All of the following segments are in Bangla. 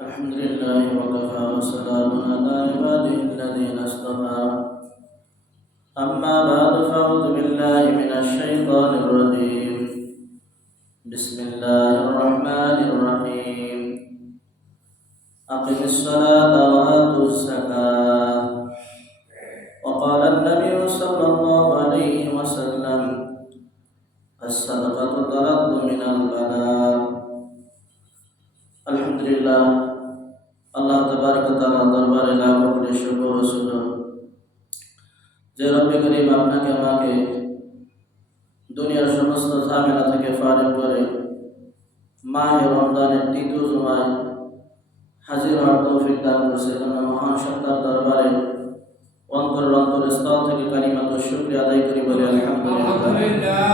الحمد لله وكفى وسلام على عباده الذين اصطفى. أما بعد فأعوذ بالله من الشيطان الرجيم. بسم الله الرحمن الرحيم. أقم الصلاة وآتوا الزكاة. وقال النبي صلى الله عليه وسلم الصدقة ترد من البلاء. আলহামদুলিল্লাহ, আল্লাহ তবারক তাআলা দরবারে লাখ কোটি শুকর ও সুজুদ যে রব্বে করিম আপনাকে, আমাকে দুনিয়ার সমস্ত ঝামেলা থেকে ফারেক করে মাহে রমজানের তৃতীয় জুমায় হাজির হওয়ার তৌফিক দান করছে। জন্য মহান সত্তার দরবারে অন্তরের অন্তরের স্থল থেকে কালিমাত শুক্রিয়া আদায় করি বলে আলহামদুলিল্লাহ।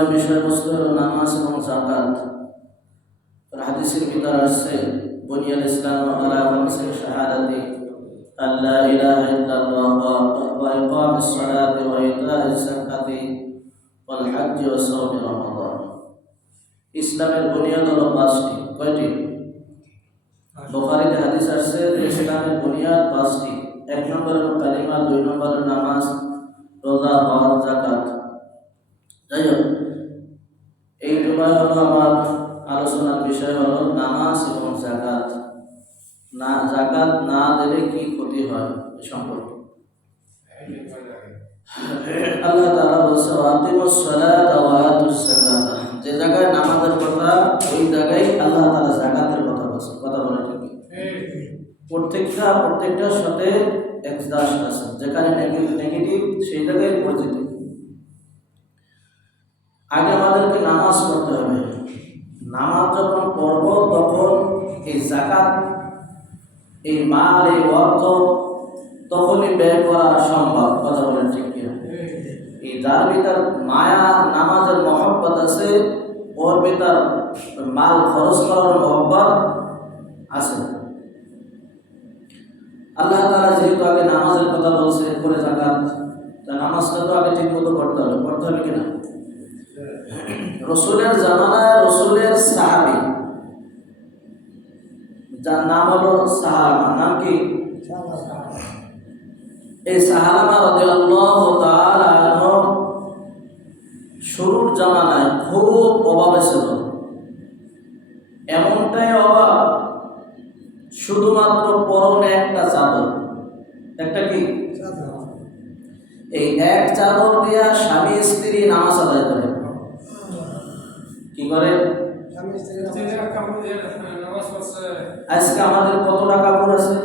এই বিষয়বস্তু হলো নামাজ এবং জাকাত হাদিসের ভিতর আসছে বুনিয়াল ইসলাম আলা খামসি শাহাদাতি আল্লা ইলাহা ইল্লাল্লাহ, ওয়া ইকামিস সালাতি, ওয়া ইতাইজ যাকাতি, ওয়াল হজ্জ ওয়া সাওম রমাদান। ইসলামের বুনিয়াদ হলো পাঁচটি। কয়টি? বুখারীতে হাদিস আসছে ইসলামের বুনিয়াদ পাঁচটি। এক নম্বর হলো কালিমা, দুই নম্বর নামাজ, রোজা, হজ, যাকাত। যাই হোক জুমায় হলো আমার আলোচনার বিষয় হলো নামাজ এবং জাকাত না জাকাত না দিলে কি ক্ষতি হয় সম্পর্কে? আল্লাহ তাআলা বলছে যাকাত। যে জায়গায় নামাজের কথা, ওই জায়গায় আল্লাহ তাআলা জাকাতের কথা বলছে। কথা বলে ঠিক প্রত্যেকটা, প্রত্যেকটার সাথে এক্সদাস আছে। যেখানে নেগেটিভ সেই জায়গায় পজিটিভ আগে নামাজ পড়তে হবে। নামাজ যখন পড়ব, তখন এই জাকাত এই মাল, এই অর্থ তখনই ব্যয় করা সম্ভব। কথা বলেন ঠিক কিনা? এই যার ভিতর মায়া, নামাজের মহব্বত আছে, ওর ভিতর মাল খরচ করার মহব্বত আছে। আল্লাহ তাআলা যেহেতু আগে নামাজের কথা বলছে করে জাকাত তা নামাজটা তো আগে ঠিক মতো পড়তে হবে। পড়তে হবে কিনা? রসুলের জামানায় রসুলের সাহাবি। যার নাম হলো সাহাবা। নাম কি? এই সাহাবা শুরুর জামানায় খুব অভাবে ছিল। এমনটাই অভাব শুধুমাত্র পরনে একটা চাদর। একটা কি? এই এক চাদর দিয়া স্বামী স্ত্রী নামাজ আদায় করে। কি করে আজকে আমাদের কতটা কাপড় আছে?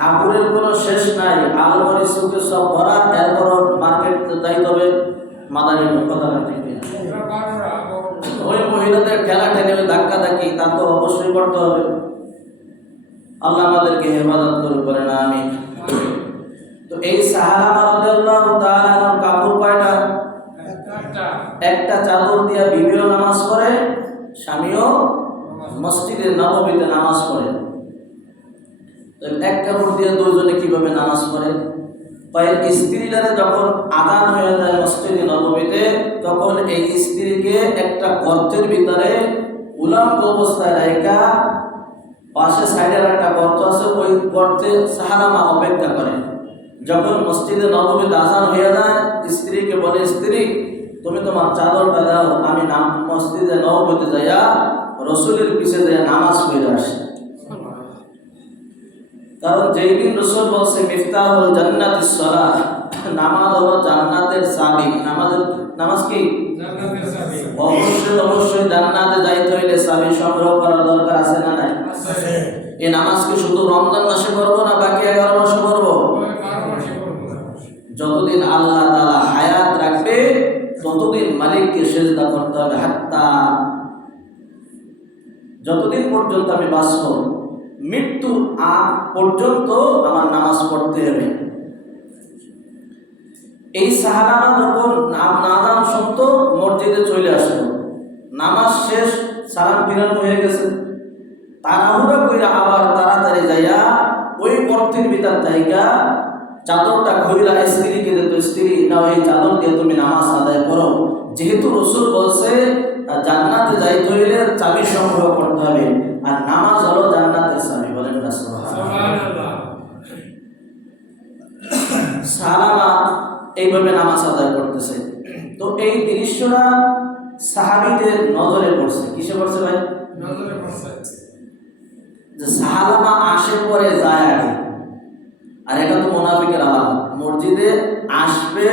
কাপড়ের কোনো শেষ নাই, আলমারি সুকে সব ভরা, এরপর মার্কেট যাইতে হবে মাদারি কথা ওই মহিলাদের ঠেলা ঠেলে ধাক্কা ধাক্কি, তা তো অবশ্যই করতে হবে। আল্লাহ আমাদেরকে হেফাজত করে না আমি তো এই তাআলা কাপড় কয়টা? একটা চাদর দিয়া বিবিও নামাজ পড়ে, স্বামীও মসজিদে নবমীতে নামাজ পড়ে। এক কাপড় দিয়ে দুজনে কীভাবে নামাজ পড়ে? কয়েক স্ত্রীরা যখন আদান হয়ে যায় মসজিদে নবমীতে, তখন এই স্ত্রীকে একটা গর্তের ভিতরে উলঙ্গ অবস্থায় রাইকা পাশে সাইডের একটা গর্ত আছে, ওই গর্তে সাহারামা অপেক্ষা করে। যখন মসজিদে নবমীতে আজান হয়ে যায়, স্ত্রীকে বলে, স্ত্রী তুমি তোমার চাদরটা দাও আমি নাম মসজিদে নবমীতে যাইয়া রসুলের পিছে যাইয়া নামাজ পড়ে আসি। কারণ যেই দিন রসুল বলছে মিফতাহুল জান্নাতিস সালাহ নামাজ হলো জান্নাতের চাবি নামাজের নামাজ কি? অবশ্যই অবশ্যই জান্নাতে যাইতে হইলে চাবি সংগ্রহ করার দরকার আছে না নাই? এই নামাজ কি শুধু রমজান মাসে করব না বাকি এগারো মাসে করব? যতদিন আল্লাহ তালা হায়াত রাখবে ততদিন মালিককে সেজদা করতে হবে, হাত্তা। যতদিন পর্যন্ত আমি বাঁচব মৃত্যু আগ পর্যন্ত আমার নামাজ পড়তে হবে। এই সাহারানা যখন নাম নাদান সত্য মসজিদে চলে আসলো, নামাজ শেষ, সালাম ফিরানো হয়ে গেছে। তারা তাড়াহুড়া কইরা আবার তাড়াতাড়ি যাইয়া ওই গর্তের ভিতর জায়গা চাদরটা খইলা স্ত্রীকে দিত স্ত্রী না ওই চাদর দিয়ে তুমি নামাজ আদায় করো। যেহেতু রসুল বলছে জান্নাতে যাইতে হইলে চাবি সংগ্রহ করতে হবে আর নামাজ হলো জান্নাতের চাবি। বলেন না। সাহাবা এইভাবে নামাজ আদায় করতেছে। তো এই দৃশ্যটা সাহাবিদের নজরে পড়ছে। কিসে পড়ছে ভাই? যে সাহালামা আসে পরে যায় আগে। আর এটা তো মোনাফিকের আলাদা মসজিদে আসবে,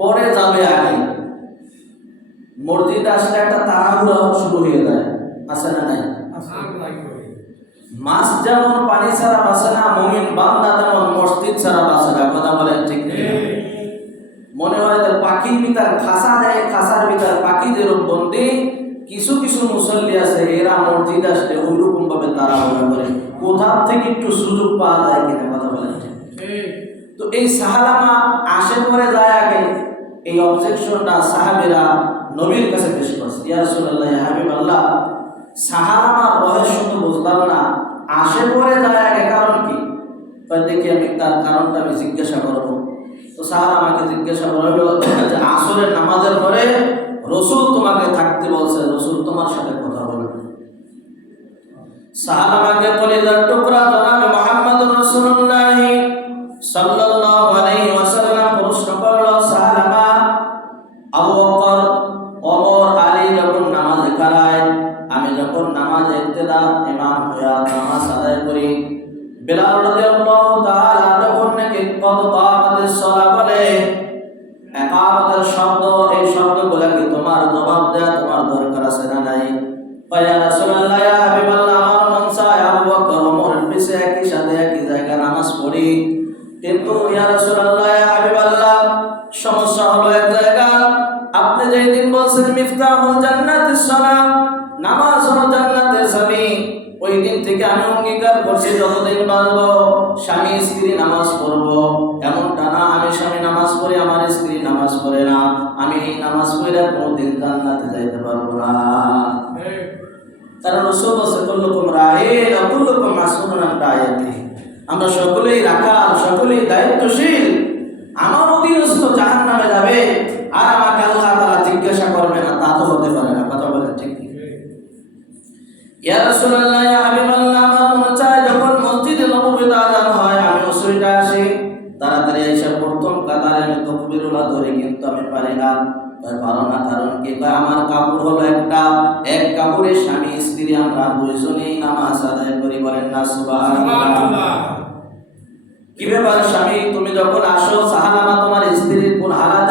পরে যাবে আগে। মসজিদ আসলে একটা তাড়াহুড়া শুরু হয়ে যায়। আসে না নাই? মাছ যেমন পানি ছাড়া বাসে না, মুমিন বান্দা তেমন মসজিদ ছাড়া বাসে না। কথা বলেন ঠিক মনে হয় যে পাখির ভিতর খাসা দেয়, খাসার ভিতর পাখি যেরকম বন্দি। কিছু কিছু মুসল্লি আছে, এরা মসজিদ আসলে ওইরকম ভাবে তারা মনে করে। কোথার থেকে একটু সুযোগ পাওয়া যায় কিনা, কথা বলেন তো এই সাহালামা আসে পরে যায় আগে। এই অবজেকশনটা সাহাবেরা নবীর কাছে পেশ করছে। ইয়া রাসূলুল্লাহ, ইয়া হাবিবাল্লাহ সাহালামার রহস্য তো বুঝলাম না আসে পরে যায় আগে কারণ কি? কয়, দেখি আমি তার কারণটা আমি জিজ্ঞাসা করব। তো সাহারা আমাকে জিজ্ঞাসা করল, যে আসরের নামাজের পরে রসুল তোমাকে থাকতে বলছে, রসুল তোমার সাথে কথা বলবে। সাহাবাকে কলিজার টুকরা এমনটা না আমি স্বামী নামাজ পড়ি, আমার স্ত্রী নামাজ পড়ে না। আমি এই নামাজ পড়ে কোনোদিন জান্নাতে যাইতে পারব না। জিজ্ঞাসা করবে না, তা তো হতে পারে না। কথা বলেন ঠিক? ইয়া তাকবীরুল্লাহ ধরে কিন্তু আমি পারি না। পারো না কারণ কি? আমার কাপড় হলো একটা। এক কাপড়ে স্বামী স্ত্রী আমরা দুইজনেই নামাজ আদায় করি বলেন না? সুবাহ কি ব্যাপার স্বামী? তুমি যখন আসো সাহানামা তোমার স্ত্রীর কোন হালাতে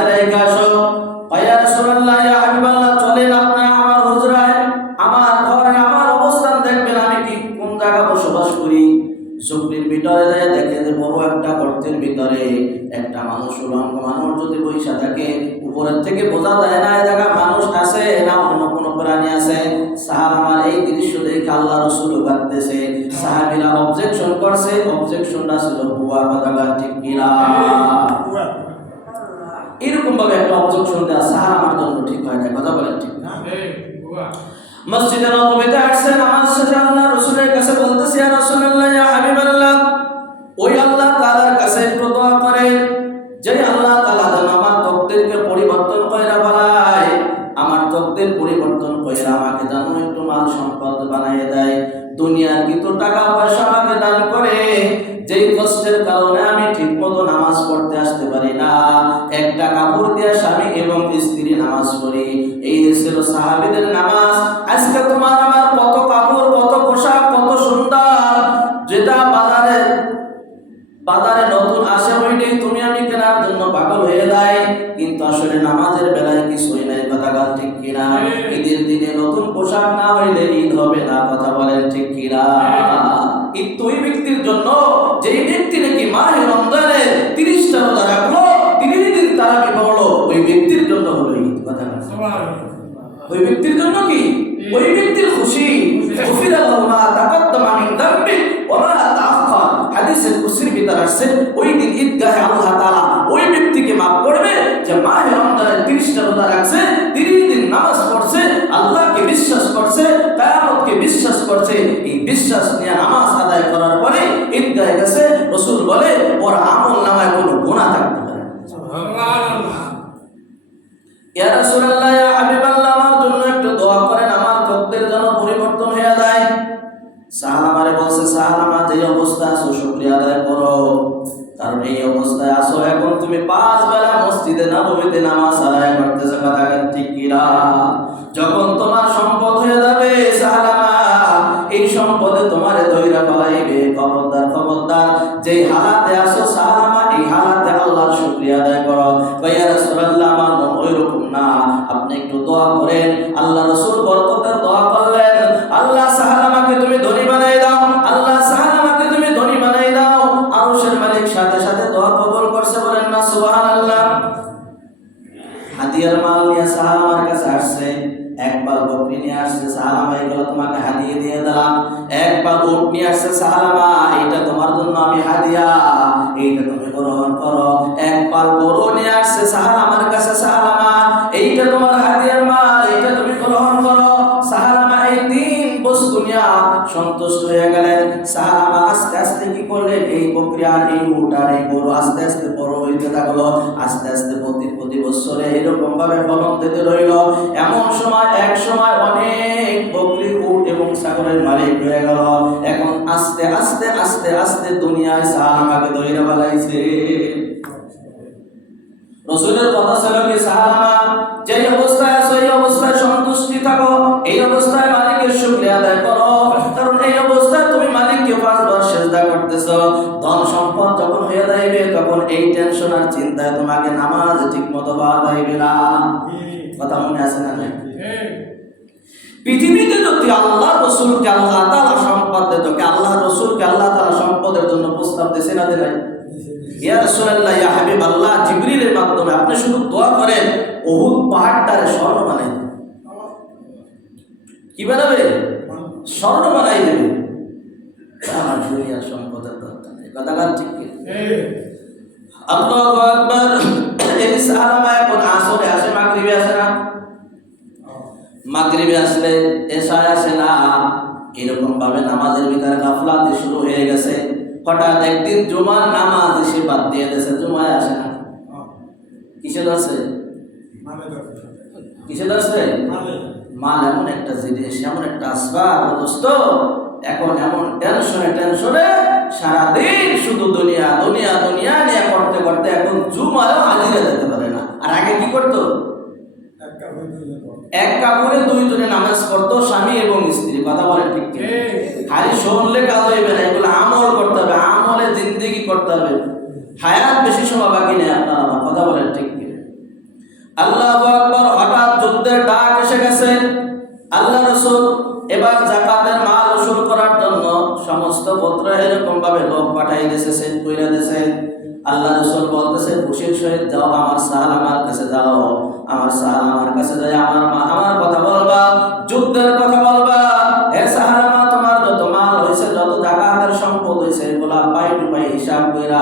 আমার পরিবর্তন কইরা আমাকে যেন একটু মাল সম্পদ বানাইয়ে দেয়। দুনিয়ার কিছু টাকা পয়সা আমাকে দান করে। যেই কষ্টের কারণে আমি ঠিক মতো নামাজ পড়তে আসতে পারি না। একটা কাপড় দিয়ে স্বামী এবং স্ত্রী নামাজ পড়ি। এই ছিল সাহাবীদের নামাজ। আজকে তোমার আমার কত কাপড়, কত পোশাক, কত সুন্দর। যেটা বাজারে বাজারে পোশাক না হইলে ঈদ হবে না কথা বলেন ঠিক কিনা? ঈদ তো ওই ব্যক্তির জন্য যেই ব্যক্তি নাকি মাহে রমজানে তিরিশটা রোজা রাখল তিরিশ দিন তারা কি বলল ওই ব্যক্তির জন্য হলো ঈদ কথা ওই ব্যক্তির জন্য কি? ওই ব্যক্তির খুশি। গফির আল্লাহু তাকাদ্দামা মিন দামবি ওয়া মা তাআখার হাদিসের কুসির ভিতর আসছে ওই দিন ঈদগাহে আল্লাহ তাআলা ওই ব্যক্তিকে maaf করছে এই বিশ্বাস নিয়ে নামাজ আদায় করার পরে ঈদগাহে গেছে রাসূল বলে ওর আমল নামায় কোনো গুনাহ থাকতে পারে ইয়া রাসূলুল্লাহ ইয়া হাবিবাল্লাহ আমার জন্য একটু দোয়া করেন আমার তকদির যেন পরিবর্তন হয়ে যায়। সাহালামারে বলছে সাহালামা যে অবস্থা আছো শুকরিয়া আদায় করো। কারণ এই অবস্থায় আসো এখন তুমি পাঁচ বেলা মসজিদে নববীতে নামাজ আদায় করতেছো কথা ঠিক কিনা? যখন খবরদার খবরদার। যে হালাতে আসো সাহালামা এই হালাতে আল্লাহর শুক্রিয়া আদায় করো। রাসূলুল্লাহ, আমার ওইরকম না। আপনি একটু দোয়া করেন আল্লাহ আর এই আর এই গরু আস্তে আস্তে বড় হইতে থাকল, আস্তে আস্তে প্রতি প্রতি বছরে এরকম ভাবে ফলন দিতে রইল। এমন সময়, এক সময় অনেক বকরি, উট এবং ছাগলের মালিক হয়ে গেল। এখন আস্তে আস্তে আস্তে আস্তে দুনিয়ায় সাহালামাকে দইরা বালাইছে রসুলের কথা ছিল কি সাহাবা যে অবস্থায় আছো, এই অবস্থায় সন্তুষ্টি থাকো, এই অবস্থায় মালিকের শুকরিয়া আদায় করো। কারণ এই পাঁচবার সেজদা করতেছো, ধন সম্পদ যখন হয়ে যাইবে, তখন এই টেনশন আর চিন্তায় তোমাকে নামাজ ঠিক মতো পাওয়া যাইবে না। কথা মনে আছে না পৃথিবীতে যদি আল্লাহ রসুলকে আল্লাহ তালা সম্পদ দিত কে আল্লাহ রসুলকে আল্লাহ তালা সম্পদের জন্য প্রস্তাব দিছে না দেয় ইয়া রাসূলুল্লাহ, ইয়া হাবিবাল্লাহ, জিবরিলের মাধ্যমে আপনি শুধু দোয়া করেন উহুদ পাহাড়টারে স্বর্ণ বানাই কি বানাবে? স্বর্ণ বানাই দেবে। আমার দুনিয়ার সম্পদের দরকার নেই কথা ঠিক কি? আল্লাহু আকবার। এই সালামা এখন আসরে আসে মাগরিবে আসে না? মাগরিবে আসলে এশায় আসে না। এরকম ভাবে নামাজের ভিতরে গাফলাতে শুরু হয়ে গেছে। হঠাৎ একদিন জুমার নামাজ এসে বাদ দিয়ে জুমায় আসে না। কিসে ধরছে কিসে ধরছে মাল এমন একটা জিনিস এমন একটা আসবাব। দোস্ত এখন এমন টেনশনে টেনশনে সারাদিন শুধু দুনিয়া দুনিয়া দুনিয়া নিয়ে করতে করতে এখন জুমায়ও হাজিরা যেতে পারে না। আর আগে কি করতো? এক কাপড়ে দুইজনে নামাজ পড়তো স্বামী এবং স্ত্রী। কথা বলেন ঠিক খালি শুনলে কাজ হইবে না এগুলো আমল করতে হবে আমলে জিন্দিগি করতে হবে। হায়াত বেশি সময় বাকি নেই আপনার কথা বলেন ঠিক আল্লাহ আকবর হঠাৎ যুদ্ধের ডাক এসে গেছে। আল্লাহ রসুল এবার জাকাতের গোত্র এরকম ভাবে লোক পাঠাই দিয়েছে সেট কইরা দিয়েছে। আল্লাহ রসুল বলতেছে, খুশির সহিত যাও, আমার সাহাল আমার কাছে যাও, আমার সাহাল আমার কাছে যাই আমার মা, আমার কথা বলবা, যুদ্ধের কথা বলবা। হে সাহাল মা, তোমার যত মাল হয়েছে যত জাকাতের সম্পদ হয়েছে এগুলা পাই টু হিসাব কইরা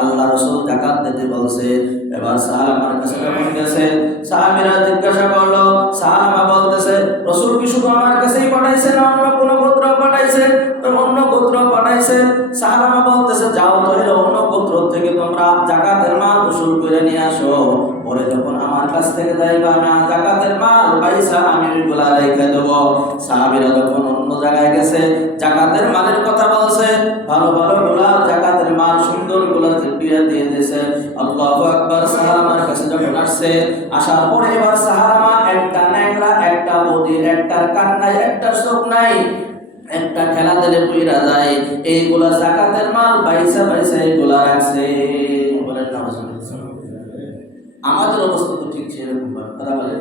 আল্লাহ রসুল জাকাত দিতে বলছে। এবার সাহাল আমার কাছে যখন গেছে, সাহাবিরা জিজ্ঞাসা করল সাহাবা বলতেছে, রসুল কি শুধু আমার কাছেই সাহাবা বলতেছে, যাও তো এর অন্য গোত্র থেকে, তোমরা জাকাতের মাল উসুল করে নিয়ে আসো। পরে যখন আমার কাছ থেকে যাইবা আমি জাকাতের মাল পয়সা আমি ওইগুলা রেখে দেবো। সাহাবিরা যখন অন্য জায়গায় গেছে, জাকাতের মালের কথা বলছে। ভালো ভালো গুলা জাকাতের মাল, সুন্দরগুলা দিয়ে দিয়ে দিয়েছে। আল্লাহু আকবার সাহাবার কাছে যখন আসছে, আসার পরে এবার সাহারা একটা ন্যাংরা একটা বদির, একটার কান্নায় একটা চোখ নাই। একটা খেলা দিলে পুইরা যায় এইগুলা জাকাতের মাল পয়সা পয়সা এইগুলা রাখছে। বলেন না আমাদের অবস্থা তো ঠিক সেরকম কথা বলেন।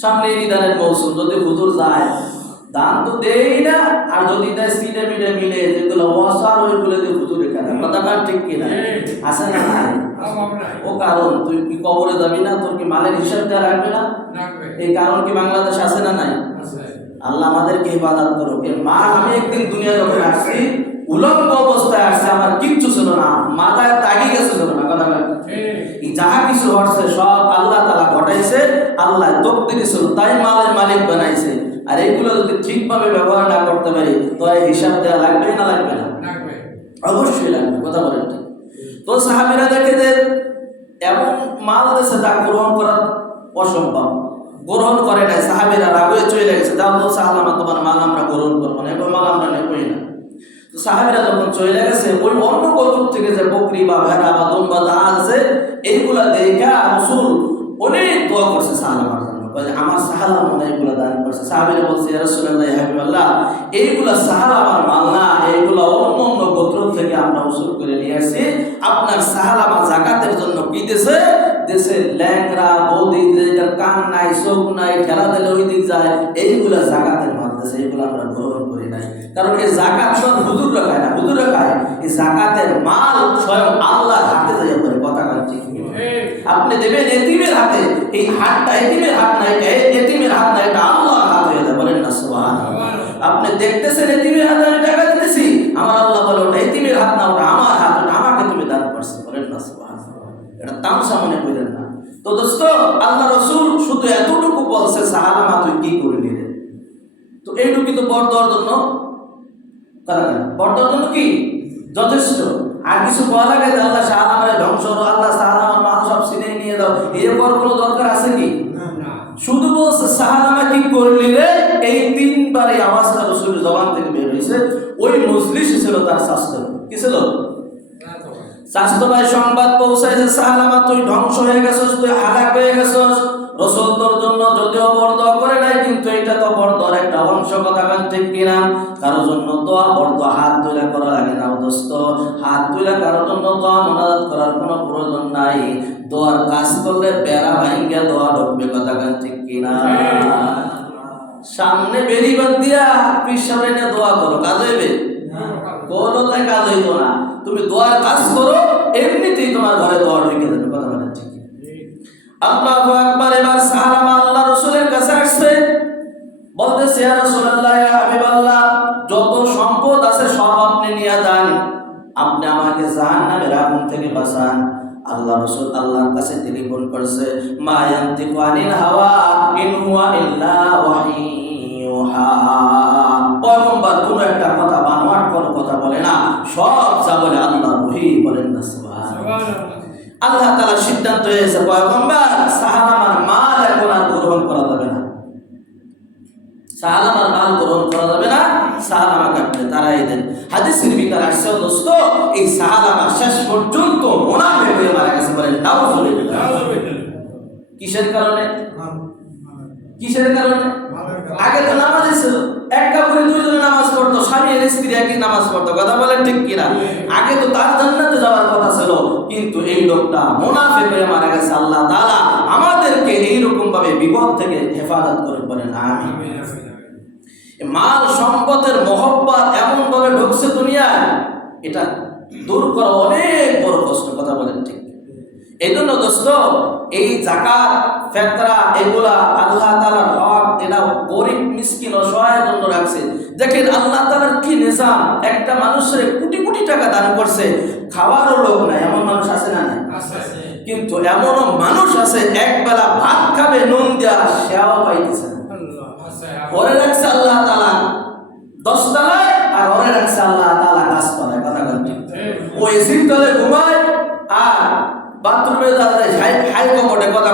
সামনে ঈদানের মৌসুম যদি হুজুর যায় দান তো দেই না আর যদি দেয় সিটে মিটে মিলে যেগুলো ওয়াসার ওইগুলো দিয়ে হুজুরে খায় কথা ঠিক কিনা আছে না নাই? ও কারণ তুই কি কবরে যাবি না? তোর কি মালের হিসাব দেওয়া রাখবে না? এই কারণ কি বাংলাদেশ আছে না নাই? আল্লাহ আমাদেরকে ইবাদত করো মা আমি একদিন দুনিয়া যখন আসছি উলঙ্গ অবস্থায় আসছে আমার কিচ্ছু ছিল না মাথায় তাগি গেছিল না কথা যাহা কিছু হচ্ছে সব আল্লাহ তালা ঘটাইছে আল্লাহ তকদির ছিল তাই মালের মালিক বানাইছে। আর এইগুলো যদি ঠিকভাবে ব্যবহার না করতে পারি তো এই হিসাব দেওয়া লাগবে না লাগবে না? অবশ্যই লাগবে কথা বলেন তো সাহাবিরা দেখে যে এমন মাল দেশে তা গ্রহণ করা অসম্ভব। গ্রহণ করে নাই, সাহাবিরা রাগে চলে গেছে যাও তো সাহালামা তোমার মাল আমরা গ্রহণ করব না, এবার মাল আমরা নেবই না। তো সাহাবিরা যখন চলে গেছে, ওই অন্য গোত্র থেকে যে বকরি বা ভেড়া বা দুম্বা যা আছে, এইগুলা দেখা রসুল অনেক দোয়া করছে যে আমার সাহালা মনে দান করছে। সাহাবিরা বলছে রাসূলুল্লাহ, ইয়া হাবিবাল্লাহ, এইগুলা সাহালা আমার মাল না, এইগুলা অন্য অন্য গোত্র থেকে আমরা উসুল করে নিয়ে আসি। আপনার আমার জাকাতের জন্য দেশে ল্যাংরা বৌদি কান নাই, চোখ নাই দিলে ওই দিক যায়, এইগুলা জাকাতের মাল এইগুলো আমরা গ্রহণ করি নাই। কারণ এই জাকাত সব হুজুর রাখায় না হুজুর রাখায় এই জাকাতের মাল স্বয়ং আল্লাহ হাতে কথা কান ঠিক কি বলে? আপনি দেবেন এতিমের হাতে, এই হাতটা এতিমের হাত নাই এটা এতিমের হাত নাই, এটা আল্লাহর হাত হয়ে যায়, বলেন না সুবহান আপনি দেখতেছেন এতিমের হাতে আমি টাকা দিতেছি, আমার আল্লাহ বলে, ওটা এতিমের হাত না, ওটা আমার হাত, ওটা আমাকে তুমি দান করছ বলেন না সুবহান এটা তামসা মনে করেন না। তো দোস্ত, আল্লাহ রসুল শুধু এতটুকু বলছে সাহালামা তুই কি করলি রে তো এইটুকু তো বর দেওয়ার জন্য বর দেওয়ার জন্য কি? যথেষ্ট। আর কিছু বলা লাগে যে আল্লাহ সাহালামারে ধ্বংস করো, আল্লাহ সাহালামার মাল সব সিনে নিয়ে দাও। এরপর কোনো দরকার আছে কি? শুধু বলছে সাহালামা কি করলি রে। এই তিনবার আওয়াজটা রসুল জবান থেকে বের হয়েছে ওই মজলিস ছিল তার স্বাস্থ্য। কি ছিল? স্বাস্থ্য ভাই সংবাদ পৌঁছাইছে সাহালামা তুই ধ্বংস হয়ে গেছস তুই হালাক হয়ে গেছস। রসুল তোর জন্য যদিও বর্দ করে নাই, কিন্তু এটা তো বর্দর একটা অংশ কথা কান? ঠিক কিনা কারোর জন্য দোয়া বর্দ হাত তুলে করা লাগে না দোস্ত। হাত তুলে কারোর জন্য দোয়া, মনাজাত করার কোনো প্রয়োজন নাই। দোয়ার কাজ করলে বেড়া ভাঙ্গা দোয়া ঢুকবে কথা কান? ঠিক কিনা সামনে বেরিবাদ দিয়া পিসাবে নিয়ে দোয়া করো, কাজ হইবে? কোনোটাই কাজ হইতো না। তুমি দোয়ার কাজ করো, এমনিতেই তোমার ঘরে দোয়া ঢুকে যাবে কথা আল্লাহু আকবার, এবার সাহাবা আল্লাহ রাসূলের কাছে আসছে। বলতেছে, ইয়া রাসূলুল্লাহ, ইয়া হাবিবাল্লাহ, যত সম্পদ আছে সব আপনি নিয়ে যান। আপনি আমাকে জাহান্নামের আগুন থেকে বাঁচান। আল্লাহ রাসূল আল্লাহর কাছে তিনি টেলিফোন করছে, মা ইয়ান্তিকু আনিল হাওয়া ইন হুয়া ইল্লা ওয়াহিয়ুহা। পয়গম্বর, কোনো একটা কথা বানোয়াট, কোনো কথা বলে না। সব যা বলে আল্লাহ বলেন না সুবহানাল্লাহ। আল্লাহ তাআলা সিদ্ধান্ত হয়েছে পয়গম্বর সাহালামার মাল এখন আর গ্রহণ করা যাবে না। সাহালামার মাল গ্রহণ করা যাবে না সাহালামাকে আপনি তারাই দেন। হাদিসের ভিতরে আসছে দোস্ত এই সাহালামা শেষ পর্যন্ত মোনাফেক হয়ে মারা গেছে বলেন নাউজুবিল্লাহ। কিসের কারণে? কিসের কারণে? আগে তো নামাজ ছিল। এক কাপড়ে দুইজনে নামাজ পড়তো, স্বামী আর স্ত্রী একই নামাজ পড়তো, কথা বলে ঠিক কিনা? আগে তো তার জান্নাতে যাওয়ার কথা ছিল, কিন্তু এই লোকটা মুনাফিক হয়ে মারা গেছে, আল্লাহ তাআলা আমাদেরকে এই রকম ভাবে বিপদ থেকে হেফাজত করে বলেন, আমিন। এ মাল সম্পদের মহব্বত এমন ভাবে ঢুকছে দুনিয়ায়, এটা দূর করা অনেক বড় কষ্ট, কথা বলেন ঠিক এই জন্য দোস্ত এই জাকাত ফেতরা এগুলা আল্লাহ তালার হক এটা গরিব মিসকিন অসহায়ের জন্য রাখছে। দেখেন আল্লাহ তালার কি নিজাম? একটা মানুষের কোটি কোটি টাকা দান করছে খাওয়ারও লোক নাই। এমন মানুষ আছে না নাই? কিন্তু এমনও মানুষ আছে এক বেলা ভাত খাবে নুন দেওয়া সেও পাইতেছে না। ওরে রাখছে আল্লাহ তালা দশ তলায় আর ওরে রাখছে আল্লাহ তালা গাছ তলায় কথা বলছি ও এসির তলে ঘুমায় আর বাথরুমে দাঁড়ায় হাই হাই কমোডে কথা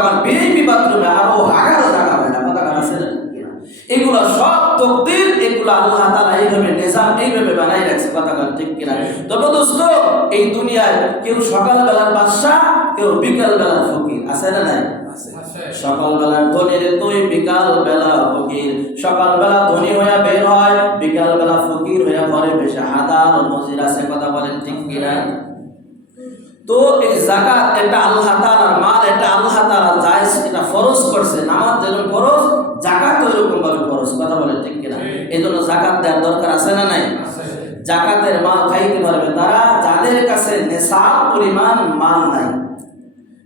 বাথরুমে আর ও জায়গা হয় না কথা আছে এগুলো সব তকদির এগুলো আল্লাহ তাআলা এইভাবে নিজাম এইভাবে বানাই রাখছে কথা ঠিক কিনা? তবে দোস্ত এই দুনিয়ায় কেউ সকালবেলার বাদশা কেউ বিকাল বেলার ফকির আছে না নাই? সকালবেলার ধনীর তুই বিকাল বেলা ফকির। সকালবেলা ধনী হইয়া বের হয় বিকাল বেলা ফকির হইয়া ঘরে বেশে হাজার মজির আছে কথা বলেন ঠিক কিনা? তো এই জাকাত এটা আল্লাহ তাআলার মাল এটা আল্লাহ তাআলা জায়েজ এটা ফরজ করছে। নামাজ যেরকম ফরজ জাকাত ওইরকম ভাবে ফরজ। কথা বলেন ঠিক কিনা? এই জন্য জাকাত দেওয়ার দরকার আছে না নাই? জাকাতের মাল খাইতে পারবে। তারা যাদের কাছে নেশাব পরিমাণ মাল নাই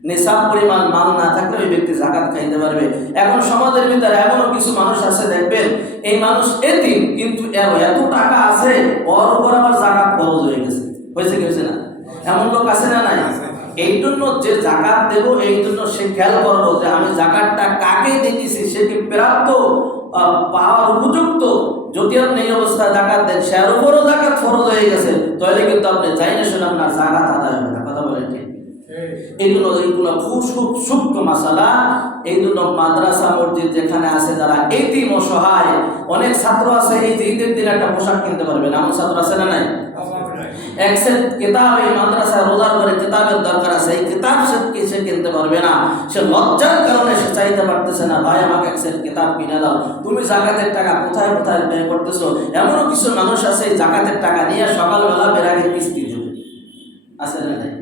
নেশাব পরিমাণ মাল না থাকলে ওই ব্যক্তি জাকাত খাইতে পারবে। এখন সমাজের ভিতরে এমনও কিছু মানুষ আছে দেখবেন এই মানুষ এতিম কিন্তু এত টাকা আছে ওর উপর আবার জাকাত খরচ হয়ে গেছে। হয়েছে কি হয়েছে না? এমন লোক আছে না নাই? এই জন্য যে জাকাত দেব এই জন্য সে খেয়াল করব যে আমি জাকাতটা কাকে দিতেছি সে কি প্রাপ্ত পাওয়ার উপযুক্ত? যদি আপনি এই অবস্থায় জাকাত দেন সে আর উপরও জাকাত ফরজ হয়ে গেছে। তাহলে কিন্তু আপনি চাই না শুনে আপনার জাকাত আদায় হবে না কথা বলেন ঠিক? এই জন্য এইগুলো খুব খুব সূক্ষ্ম মশালা এই জন্য মাদ্রাসা মসজিদ যেখানে আছে যারা এতিম অসহায় অনেক ছাত্র আছে এই যে ঈদের দিন একটা পোশাক কিনতে পারবে না এমন ছাত্র আছে না নাই? এক সেট কিতাব এই মাদ্রাসায় রোজার করে কিতাবের দরকার আছে, এই কিতাব সে সে কিনতে পারবে না? সে লজ্জার কারণে সে চাইতে পারতেছে না, ভাই, আমাকে একসেপ্ট কিতাব কিনে দাও। তুমি জাকাতের টাকা কোথায় কোথায় ব্যয় করতেছো? এমনও কিছু মানুষ আছে, এই জাকাতের টাকা নিয়ে সকালবেলা বেড়াকে কিস্তি দেবে। আছে না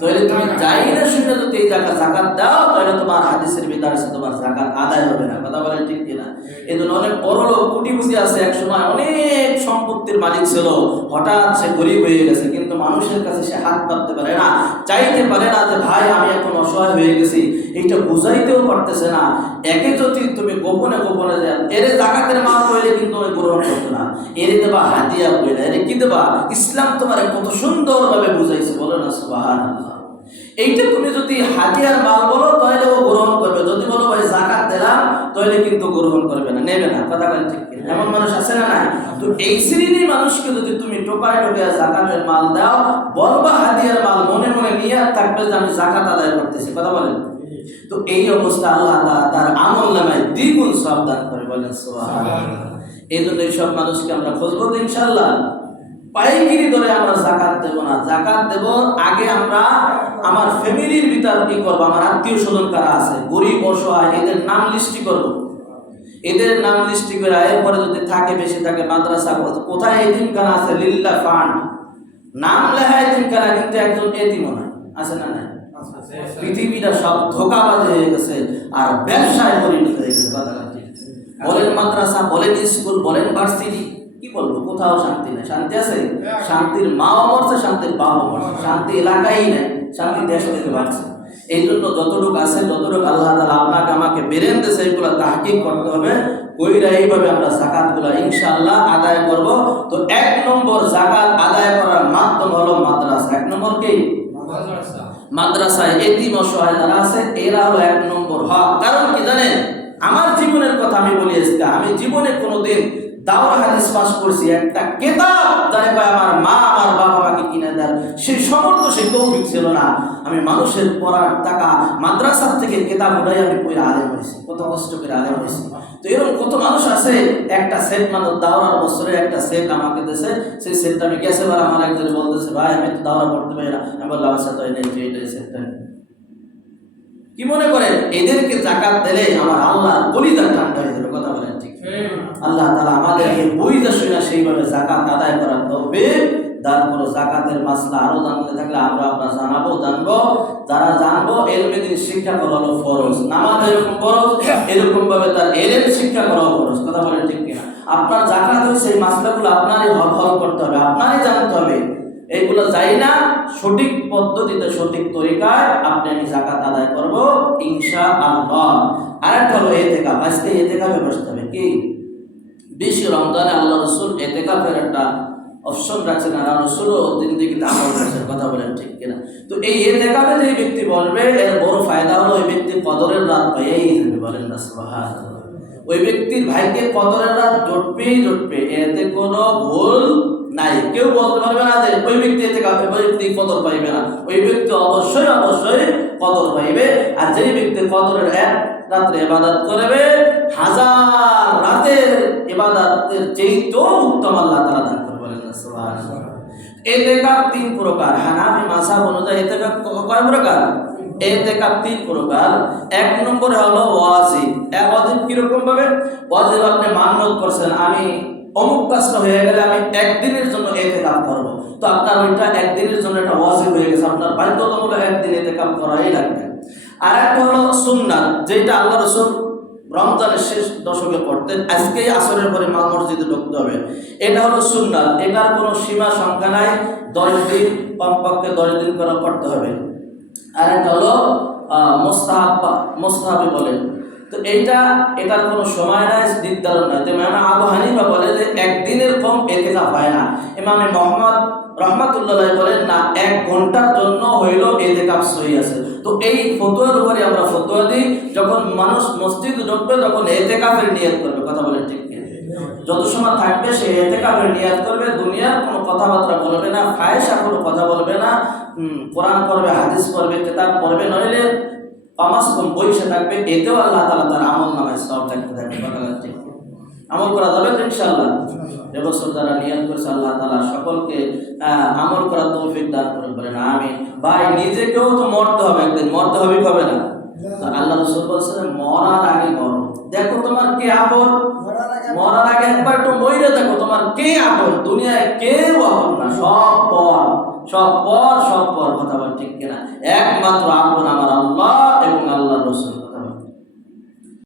তাহলে তুমি যাই না শুনে যদি এই জায়গা জাকাত দাও তাহলে তোমার হাদিসের বিধান আছে তোমার জাকাত আদায় হবে না। কথা বলেন ঠিক কিনা? এই জন্য অনেক বড় লোক কোটিপতি আছে এক সময়। অনেক সম্পত্তির মালিক ছিল। হঠাৎ সে গরিব হয়ে গেছে কিন্তু মানুষের কাছে সে হাত পাততে পারে না। চাইতে পারে না যে ভাই আমি এখন অসহায় হয়ে গেছি। এইটা বুঝাইতেও পারতেছে না। একে যদি তুমি গোপনে গোপনে যাও এরে জাকাতের মাল কইলে কিন্তু ওই গ্রহণ করতো না। এরে দেবা হাতিয়া কইলে এরে কি দেবা? ইসলাম তোমার কত সুন্দরভাবে বুঝাইছে বলো না এইটা তুমি যদি হাতিয়ার মাল বলো তাহলে ও গ্রহণ করবে। যদি বলো ভাই জাকাত দিলাম তাহলে কিন্তু গ্রহণ করবে না নেবে না। কথা বলেন ঠিক এমন মানুষ আছে না নাই? তো এই শ্রেণির মানুষকে যদি তুমি টোকায় টোকায় জাকাতের মাল দাও বলবা হাতিয়ার মাল মনে মনে নিয়ে থাকবে যে আমি জাকাত আদায় করতেছি। কথা বলেন। তো এই অবস্থা আল্লাহ তাআলা তার আমল নামায় দ্বিগুণ সাবধান করে বলেন সুবহানাল্লাহ। এই জন্য এইসব মানুষকে আমরা খুঁজবো তো ইনশাল্লাহ পাইকিরি ধরে আমরা জাকাত দেব না। জাকাত দেব আগে আমরা আমার ফ্যামিলির ভিতর কি করব? আমার আত্মীয় স্বজন কারা আছে? গরিব, অসহায়, এদের নাম লিস্টি করব। এদের নাম লিস্টি করে এরপরে যদি থাকে, বেশি থাকে, মাদ্রাসা কোথায় এতিমখানা আছে? লিল্লা ফান্ড। নাম লেখা এতিমখানা, কিন্তু একজন এতিমও নাই। আছে না নাই? পৃথিবীটা সব ধোকাবাজ হয়ে গেছে আর ব্যবসায় পরিণত হয়ে গেছে। বলেন মাদ্রাসা, বলেন স্কুল, বলেন ভার্সিটি। কি বলব? কোথাও শান্তি নেই। শান্তি আছে? শান্তির মাও মরছে শান্তির বাবাও মরছে। শান্তি এলাকাই নেই শান্তি দেশ থেকে বাড়ছে এই জন্য যতটুকু আছে ততটুকু আল্লাহ তালা আপনাকে আমাকে বেরেন দেশে এইগুলো তাহকিক করতে হবে। কইরা এইভাবে আমরা জাকাতগুলা ইনশাআল্লাহ আদায় করব। তো এক নম্বর জাকাত আদায় করার মাধ্যম হলো মাদ্রাসা। এক নম্বর কি? মাদ্রাসায় এতিম অসহায় যারা আছে এরা হলো এক নম্বর হক। কারণ কি জানেন? আমার জীবনের কথা আমি বলি আমি জীবনে কোনোদিন দাওরা হাদিস পাস করছি, একটা কেতাব কয়, আমার মা, আমার বাবা কিনে দেন। সেই সমর্থ ছিল না। আমি মানুষের পড়ার টাকা মাদ্রাসার থেকে কেতাব আমি পড়ে আলেম হয়েছি কত কষ্ট করে আলেম হয়েছি তো এরকম কত মানুষ আছে, একটা সেট মানুষ দাওরার বছরে একটা সেট আমাকে দেশে সেই সেটটা আমি গেছে আমার একজন বলতেছে, ভাই, আমি তো দাওরা পড়তে পারি না। আমি বললাম আচ্ছা নেই এইটাই সেটটা কি মনে করেন? এদেরকে জাকাত দিলে আমার আল্লাহ বলিদান ঠান্ডা হয়ে যাবে, কথা বলেন। আল্লাহ তালা আমাদেরকে শুনে সেইভাবে জাকাত আদায় করার তবে তারপর জাকাতের মাসলা আরও জানতে থাকলে আমরা জানাব, জানব। যারা জানব এলমেদিন শিক্ষা করা ফরজ। নামাজ এরকম ফরজ এরকম ভাবে তার শিক্ষা করাও ফরজ। কথা বলেন ঠিক কিনা? আপনার জাকাত হচ্ছে এই মাসলাগুলো আপনারই হল করতে হবে, আপনারই জানতে হবে। এইগুলো যাই না, সঠিক পদ্ধতিতে সঠিক তরিকায় আপনি আমি জাকাত আদায় করব ইনশা আল্লাহ আরেকটা হলো এতেকাপ আজকে এতেকাপে বসতে হবে কি? বেশি রমজানে আল্লাহ রসুল এতেকাপের একটা অপশন রাখছেন, আর রসুলও দিন দিকে আমল করছেন কথা বলেন ঠিক কিনা? তো এই এতেকাপে যে ব্যক্তি বলবে, এর বড় ফায়দা হলো ওই ব্যক্তি কদরের রাত পাইয়াই যাবে বলেন না, সুবহানাল্লাহ। ওই ব্যক্তির ভাইকে কদরের রাত জটবেই জটবে, এতে কোনো ভুল নাই। কেউ বলতে পারবে না যে ওই ব্যক্তি এতে কাপে ওই ব্যক্তি কদর পাইবে না। ওই ব্যক্তি অবশ্যই অবশ্যই কদর পাইবে। আর যেই ব্যক্তি কদরের এক রাত্রে ইবাদত করবে, হাজার রাতের ইবাদতের চেয়ে তো উত্তম আল্লাহ তাআলা দান করবে সুবহানাল্লাহ। এতেকাপ তিন প্রকার। হানাফি মাসাব অনুযায়ী এতেকাপ ক- কয় প্রকার? এতেকাপ তিন প্রকার। এক নম্বরে হলো ওয়াজিব। এক ওয়াজিব কীরকম ভাবে ওয়াজিব আপনি মান্যত করছেন, আমি অমুক কাজটা হয়ে গেলে আমি একদিনের জন্য এতেকাপ করব। তো আপনার ওইটা একদিনের জন্য একটা ওয়াজিব হয়ে গেছে, আপনার বাধ্যতামূলক একদিন এতেকাপ করাই লাগবে। আর একটা হলো সুন্নাত যেটা আল্লাহ রসুল রমজানের শেষ দশকে পড়তেন, আজকেই আসরের পরে মা মসজিদে ঢুকতে হবে। এটা হলো সুন্নাত, এটার কোনো সীমা সংখ্যা নাই, দশ দিন কমপক্ষে দশ দিন করে পড়তে হবে। আর একটা হলো মোস্তাহাব মোস্তাহাবি বলে তো এইটা এটার কোনো সময় নাই, নির্ধারণ নাই। তো ইমাম আবু হানিফা বলে যে একদিনের কম এতেকাপ হয় না। ইমামে মোহাম্মদ রহমাতুল্লাহ বলেন, না, এক ঘণ্টার জন্য হইল এতেকাপ সহি আছে। তো এই ফতোয়ার উপরে আমরা ফতোয়া দিই, যখন মানুষ মসজিদ ঢুকবে, তখন এতেকাফের নিয়ত করবে। কথা বলেন ঠিক যত সময় থাকবে, সে এতে কাপড় নিয়াত করবে। দুনিয়ার কোনো কথাবার্তা বলবে না ফায়সা কোনো কথা বলবে না। কোরআন পড়বে, হাদিস পড়বে, কেতাব পড়বে, নইলে কমাস কম বইসে থাকবে এতেও আল্লাহ তালা তার আমল নামায় সব থাকতে থাকবে। আমল করা যাবে তো ইনশাল্লাহ এবছর যারা নিয়ত করছে আল্লাহ তালা সকলকে আমল করার তৌফিক দান করে বলেন আমি ভাই নিজেকেও তো মরতে হবে একদিন মরতে হবে কবে না? আল্লাহ রসুল বলছেন মরার আগে মরো। দেখো তোমার কে আপন মরার আগে একবার একটু মইরে দেখো তোমার কে আপন দুনিয়ায় কেউ আপন না সব পর। সব পর সব পর কথা বলা ঠিক কিনা? একমাত্র আপন আমার আল্লাহ এবং আল্লাহ রসুল।